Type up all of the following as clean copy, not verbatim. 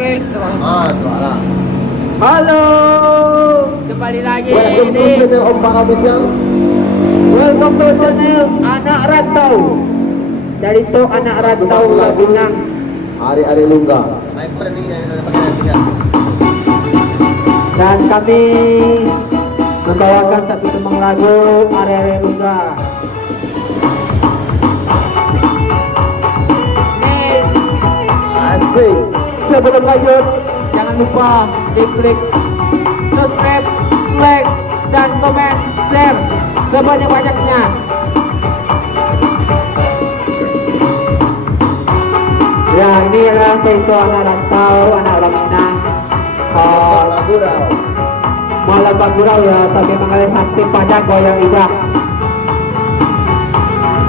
Oke, selamat. Halo, kembali lagi Welcome to di channel Om Bang Official. Welcome to channel Anak Rantau. Dari itu Anak Rantau Lagunang. Ari Lungga. Dan kami membawakan satu tembang lagu Ari Lungga. Asik. Sebelum lanjut, jangan lupa diklik subscribe, like, dan komen, share sebanyak-banyaknya. Ya, ini adalah itu anak rantau, anak orang Minang. Malam Bagurau ya, tapi mengalir sakti pada goyang ibah.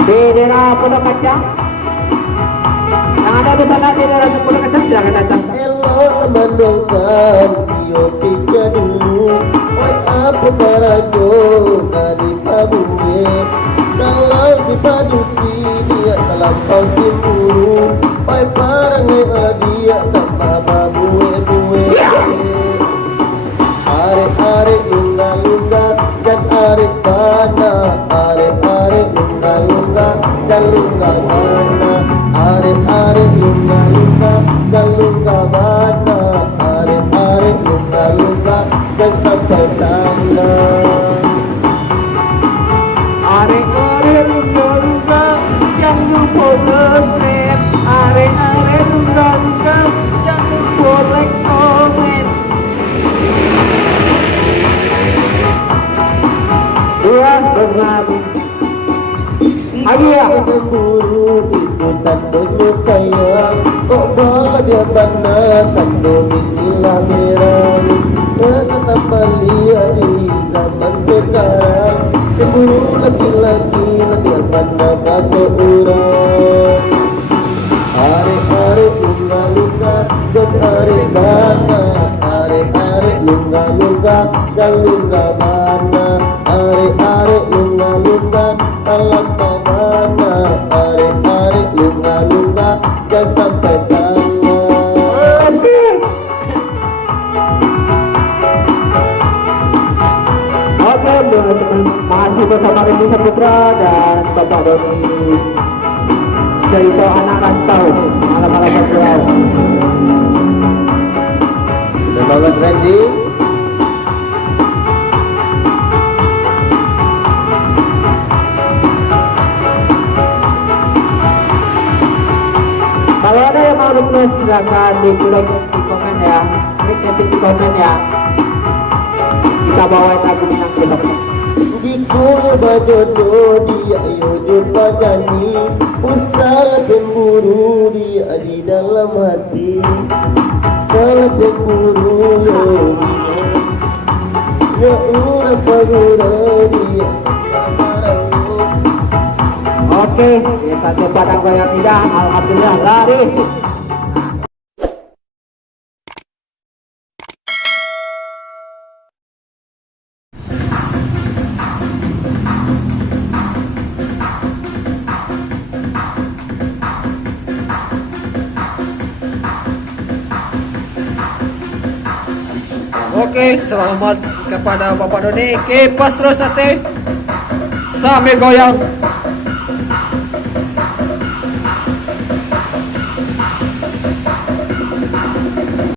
Bendera Pondok Kacang. Yang ada di sana bendera Pondok Kacang, silakan datang. Hello teman-teman, yo tiga dulu. Oi apa parajo dari pabuye. Kalau di padusi dia telah kau timbul. Oi parangai dia tanpa babue-bue. Are lungga-lungga dan are bana. Are lungga-lungga dan lungga bana. Are lungga-lungga dan lungga bana. Are lungga-lungga dan sampai tangan. Are lungga-lungga yang lupa subscribe. Are lungga-lungga yang lupa like comment. Dua berlalu. Ayo ya. Cemburu itu tandanya sayang. Kok malah dia benar tandanya inilah merah. Tetap belia di zaman sekarang. Cemburu laki-laki biar mana kata orang. Are lungga-lungga dan are bana. Are lungga-lungga dan lungga bana. Are lungga-lungga alam bana. Are lungga-lungga dan sampai tangan. Oke, teman-teman, masih bersama Rindu Saputra dan Bapak Doni dari itu anak rantau malam-malam Bagurau. Semangat Randy. Kalau ada yang mau request silakan diklik di komen ya, klik nanti di komen ya. Kita bawain lagu Minang besok. Jika bajodoh dia yo jumpa janji. Usah cemburu dia di dalam hati. Kalau cemburu yo ya udah bagurau dia. Oke, ya satu padang goyang indah, alhamdulillah laris. Oke, selamat kepada Bapak Doni. Kipas terus hati sambil goyang.